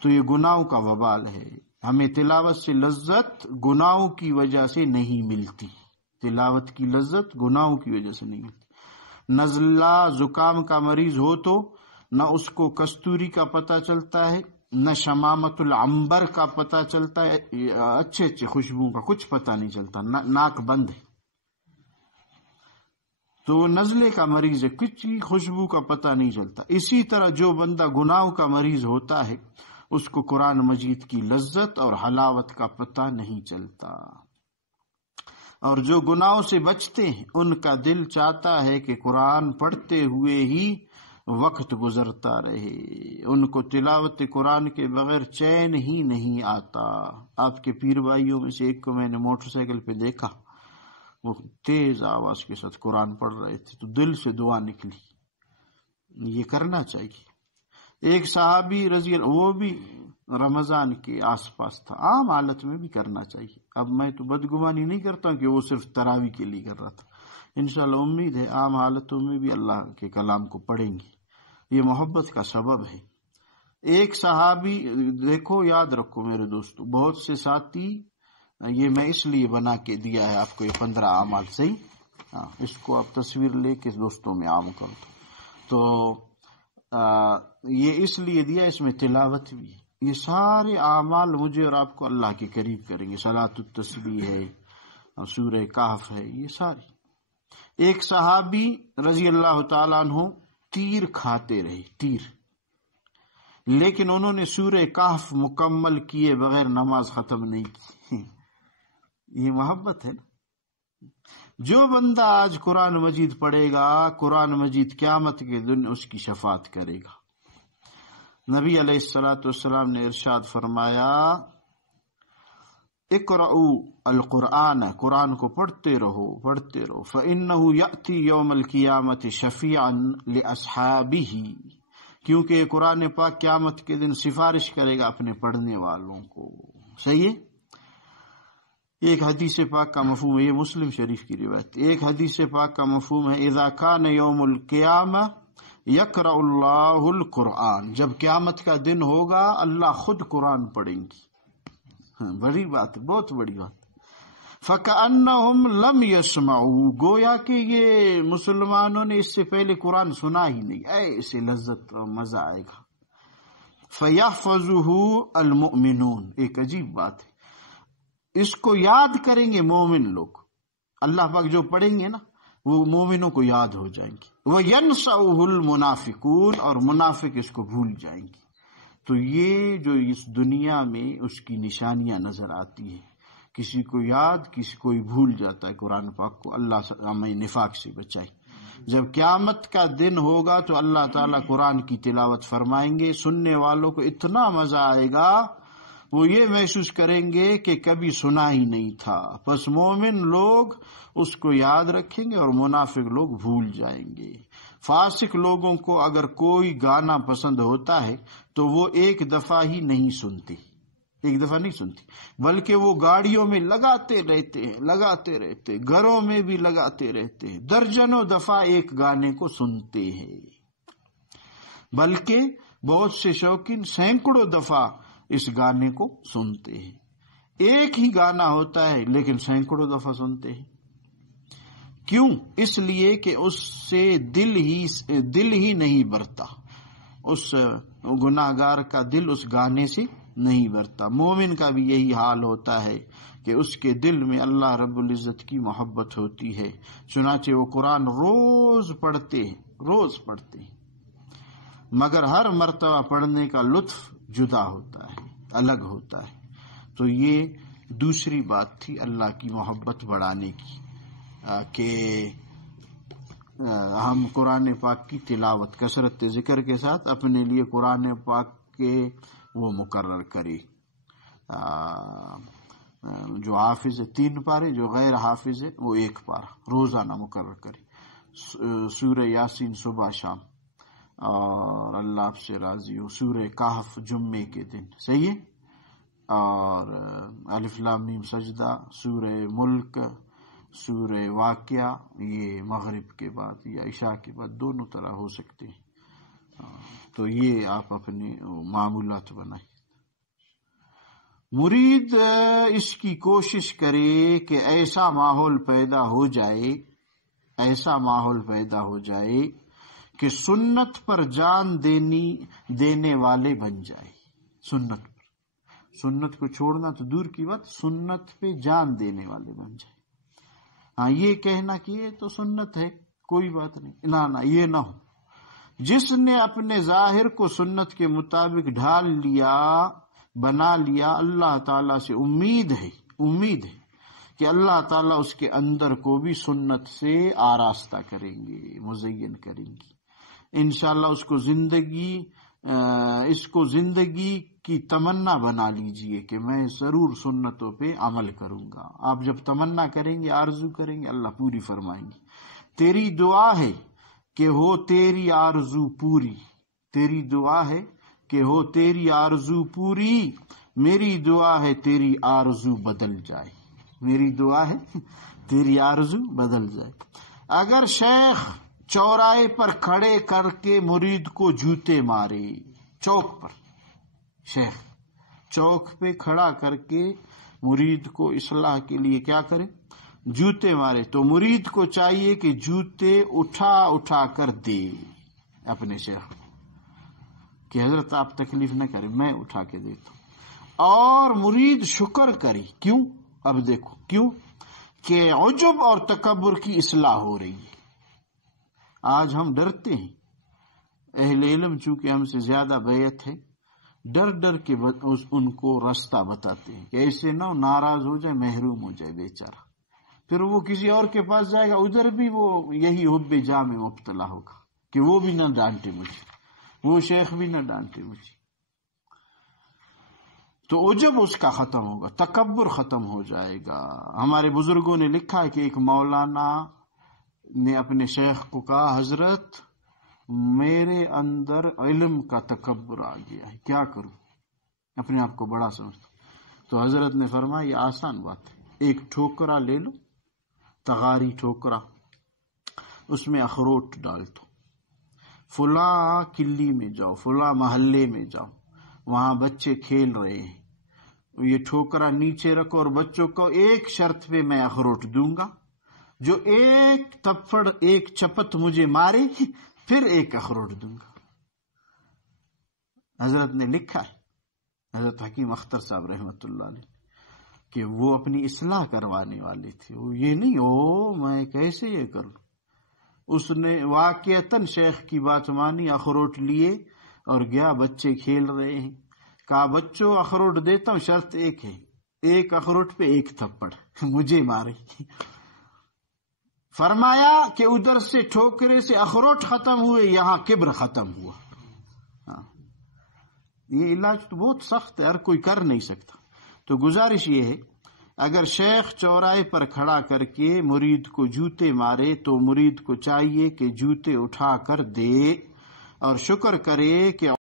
تو یہ گناہوں کا وبال ہے. ہمیں تلاوت سے لذت گناہوں کی وجہ سے نہیں ملتی. تلاوت کی لذت گناہوں کی وجہ سے نہیں ملتی. نزلہ زکام کا مریض ہو تو نہ اس کو کستوری کا پتہ چلتا ہے، نہ شمامت العنبر کا پتہ چلتا ہے، اچھے اچھے خوشبو کا کچھ پتہ نہیں چلتا، ناک بند ہے. تو نزلے کا مریض ہے، کچھ خوشبو کا پتہ نہیں چلتا. اسی طرح جو بندہ گناہوں کا مریض ہوتا ہے اس کو قرآن مجید کی لذت اور حلاوت کا پتہ نہیں چلتا. اور جو گناہوں سے بچتے ہیں ان کا دل چاہتا ہے کہ قرآن پڑھتے ہوئے ہی وقت گزرتا رہے. ان کو تلاوت قرآن کے بغیر چین ہی نہیں آتا. آپ کے پیر بھائیوں میں سے ایک کو میں نے موٹر سائیکل پہ دیکھا، وہ تیز آواز کے ساتھ قرآن پڑھ رہے تھے تو دل سے دعا نکلی. یہ کرنا چاہیے. ایک صحابی رضی اللہ، وہ بھی رمضان کے آس پاس تھا، عام حالت میں بھی کرنا چاہیے. اب میں تو بدگمانی نہیں کرتا ہوں کہ وہ صرف تراویح کے لیے کر رہا تھا. انشاءاللہ امید ہے عام حالتوں میں بھی اللہ کے کلام کو پڑھیں گے. یہ محبت کا سبب ہے. ایک صحابی، دیکھو یاد رکھو میرے دوستو، بہت سے ساتھی، یہ میں اس لیے بنا کے دیا ہے آپ کو یہ 15 اعمال. صحیح، اس کو آپ تصویر لے کے دوستوں میں عام کر دو. تو یہ اس لیے دیا، اس میں تلاوت بھی ہے. یہ سارے اعمال مجھے اور آپ کو اللہ کے قریب کریں گے. صلاۃ التسبیح ہے، سورہ کہف ہے، یہ ساری. ایک صحابی رضی اللہ تعالیٰ عنہ تیر کھاتے رہے، تیر، لیکن انہوں نے سورہ کہف مکمل کیے بغیر نماز ختم نہیں کی. یہ محبت ہے نا. جو بندہ آج قرآن مجید پڑھے گا، قرآن مجید قیامت کے دن اس کی شفاعت کرے گا. نبی علیہ الصلوۃ والسلام نے ارشاد فرمایا، اقرؤوا القرآن، قرآن کو پڑھتے رہو پڑھتے رہو، فإنہ یأتی یوم القیامت شفیعا لأصحابہ، کیونکہ یہ قرآن پاک قیامت کے دن سفارش کرے گا اپنے پڑھنے والوں کو. صحیح ہے. ایک حدیث پاک کا مفہوم ہے، یہ مسلم شریف کی روایت. ایک حدیث پاک کا مفہوم ہے، اذا کان یوم القیامہ یقرأ اللہ القرآن، جب قیامت کا دن ہوگا اللہ خود قرآن پڑھیں گی. بڑی بات ہے، بہت بڑی بات. فَكَأَنَّهُمْ لَمْ يَسْمَعُوا، گویا کہ یہ مسلمانوں نے اس سے پہلے قرآن سنا ہی نہیں. ایسے لذت اور مزہ آئے گا. فَيَحْفَظُهُ الْمُؤْمِنُونَ، ایک عجیب بات ہے، اس کو یاد کریں گے مومن لوگ. اللہ پاک جو پڑھیں گے نا وہ مومنوں کو یاد ہو جائیں گے. وَيَنْسَوْهُ الْمُنَافِقُونَ، اور منافق اس کو بھول جائیں گے. تو یہ جو اس دنیا میں اس کی نشانیاں نظر آتی ہیں، کسی کو یاد، کسی کوئی بھول جاتا ہے قرآن پاک کو. اللہ ہمیں نفاق سے بچائے. جب قیامت کا دن ہوگا تو اللہ تعالیٰ قرآن کی تلاوت فرمائیں گے، سننے والوں کو اتنا مزہ آئے گا، وہ یہ محسوس کریں گے کہ کبھی سنا ہی نہیں تھا. پس مومن لوگ اس کو یاد رکھیں گے اور منافق لوگ بھول جائیں گے. فاسق لوگوں کو اگر کوئی گانا پسند ہوتا ہے تو وہ ایک دفعہ ہی نہیں سنتے، ایک دفعہ نہیں سنتی، بلکہ وہ گاڑیوں میں لگاتے رہتے، گھروں میں بھی لگاتے رہتے ہیں، درجنوں دفعہ ایک گانے کو سنتے ہیں. بلکہ بہت سے شوقین سینکڑوں دفعہ اس گانے کو سنتے ہیں. ایک ہی گانا ہوتا ہے لیکن سینکڑوں دفعہ سنتے ہیں. کیوں؟ اس لیے کہ اس سے دل ہی نہیں بھرتا. اس گناہگار کا دل اس گانے سے نہیں بھرتا. مومن کا بھی یہی حال ہوتا ہے کہ اس کے دل میں اللہ رب العزت کی محبت ہوتی ہے. چنانچہ وہ قرآن روز پڑھتے ہیں، مگر ہر مرتبہ پڑھنے کا لطف جدا ہوتا ہے، الگ ہوتا ہے. تو یہ دوسری بات تھی اللہ کی محبت بڑھانے کی، کہ ہم قرآن پاک کی تلاوت کثرت ذکر کے ساتھ اپنے لیے قرآن پاک کے وہ مقرر کرے. جو حافظ ہے 3 پارے، جو غیر حافظ ہے وہ 1 پارہ روزانہ مقرر کرے. سورہ یاسین صبح شام، اور اللہ آپ سے راضی ہو سورہ کہف جمعے کے دن. صحیح ہے. اور الف لام میم سجدہ، سورہ ملک، سورہ واقعہ، یہ مغرب کے بعد یا عشاء کے بعد دونوں طرح ہو سکتے ہیں. تو یہ آپ اپنے معمولات بنائیں. مرید اس کی کوشش کرے کہ ایسا ماحول پیدا ہو جائے کہ سنت پر جان دینے والے بن جائے. سنت کو چھوڑنا تو دور کی بات، سنت پہ جان دینے والے بن جائے. ہاں یہ کہنا کہ یہ تو سنت ہے کوئی بات نہیں، نہ یہ نہ ہو. جس نے اپنے ظاہر کو سنت کے مطابق ڈھال لیا، بنا لیا، اللہ تعالیٰ سے امید ہے کہ اللہ تعالیٰ اس کے اندر کو بھی سنت سے آراستہ کریں گے، مزین کریں گے. انشاءاللہ اس کو زندگی کی تمنا بنا لیجئے کہ میں ضرور سنتوں پہ عمل کروں گا. آپ جب تمنا کریں گے، آرزو کریں گے، اللہ پوری فرمائیں گے. تیری دعا ہے کہ ہو تیری آرزو پوری، تیری دعا ہے کہ ہو تیری آرزو پوری، میری دعا ہے تیری آرزو بدل جائے، میری دعا ہے تیری آرزو بدل جائے. اگر شیخ چوراہے پر کھڑے کر کے مرید کو جوتے مارے، چوک پر، شیخ چوک پہ کھڑا کر کے مرید کو اصلاح کے لیے کیا کرے؟ جوتے مارے، تو مرید کو چاہیے کہ جوتے اٹھا کر دے اپنے شیخ کو کہ حضرت آپ تکلیف نہ کریں، میں اٹھا کے دیتا ہوں. اور مرید شکر کری. کیوں؟ اب دیکھو کیوں کہ عجب اور تکبر کی اصلاح ہو رہی ہے. آج ہم ڈرتے ہیں، اہل علم چونکہ ہم سے زیادہ بیعت ہے، ڈر کے ان کو راستہ بتاتے ہیں کہ ایسے نہ ناراض ہو جائے، محروم ہو جائے بیچارہ. پھر وہ کسی اور کے پاس جائے گا، ادھر بھی وہ یہی حب جاہ میں مبتلا ہوگا کہ وہ بھی نہ ڈانٹے مجھے، وہ شیخ بھی نہ ڈانٹے مجھے. تو عجب اس کا ختم ہوگا، تکبر ختم ہو جائے گا. ہمارے بزرگوں نے لکھا ہے کہ ایک مولانا نے اپنے شیخ کو کہا، حضرت میرے اندر علم کا تکبر آ گیا ہے، کیا کروں؟ اپنے آپ کو بڑا سمجھتا. تو حضرت نے فرمایا یہ آسان بات ہے، ایک ٹھوکرا لے لو، تغاری ٹھوکرا، اس میں اخروٹ ڈال دو، فلاں کلی میں جاؤ، فلاں محلے میں جاؤ، وہاں بچے کھیل رہے ہیں، یہ ٹھوکرا نیچے رکھو اور بچوں کو ایک شرط پہ میں اخروٹ دوں گا، جو ایک تپڑ ایک چپت مجھے مارے پھر ایک اخروٹ دوں گا. حضرت نے لکھا ہے، حضرت حکیم اختر صاحب رحمۃ اللہ علیہ، کہ وہ اپنی اصلاح کروانے والے تھے. وہ یہ نہیں میں کیسے یہ کروں. اس نے واقعتاً شیخ کی بات مانی، اخروٹ لیے اور گیا، بچے کھیل رہے ہیں. کہا بچوں اخروٹ دیتا ہوں، شرط ایک ہے، ایک اخروٹ پہ ایک تھپڑ مجھے مارے. فرمایا کہ ادھر سے ٹھوکرے سے اخروٹ ختم ہوئے، یہاں کبر ختم ہوا. یہ علاج تو بہت سخت ہے، ہر کوئی کر نہیں سکتا. تو گزارش یہ ہے، اگر شیخ چوراہے پر کھڑا کر کے مرید کو جوتے مارے تو مرید کو چاہیے کہ جوتے اٹھا کر دے اور شکر کرے کہ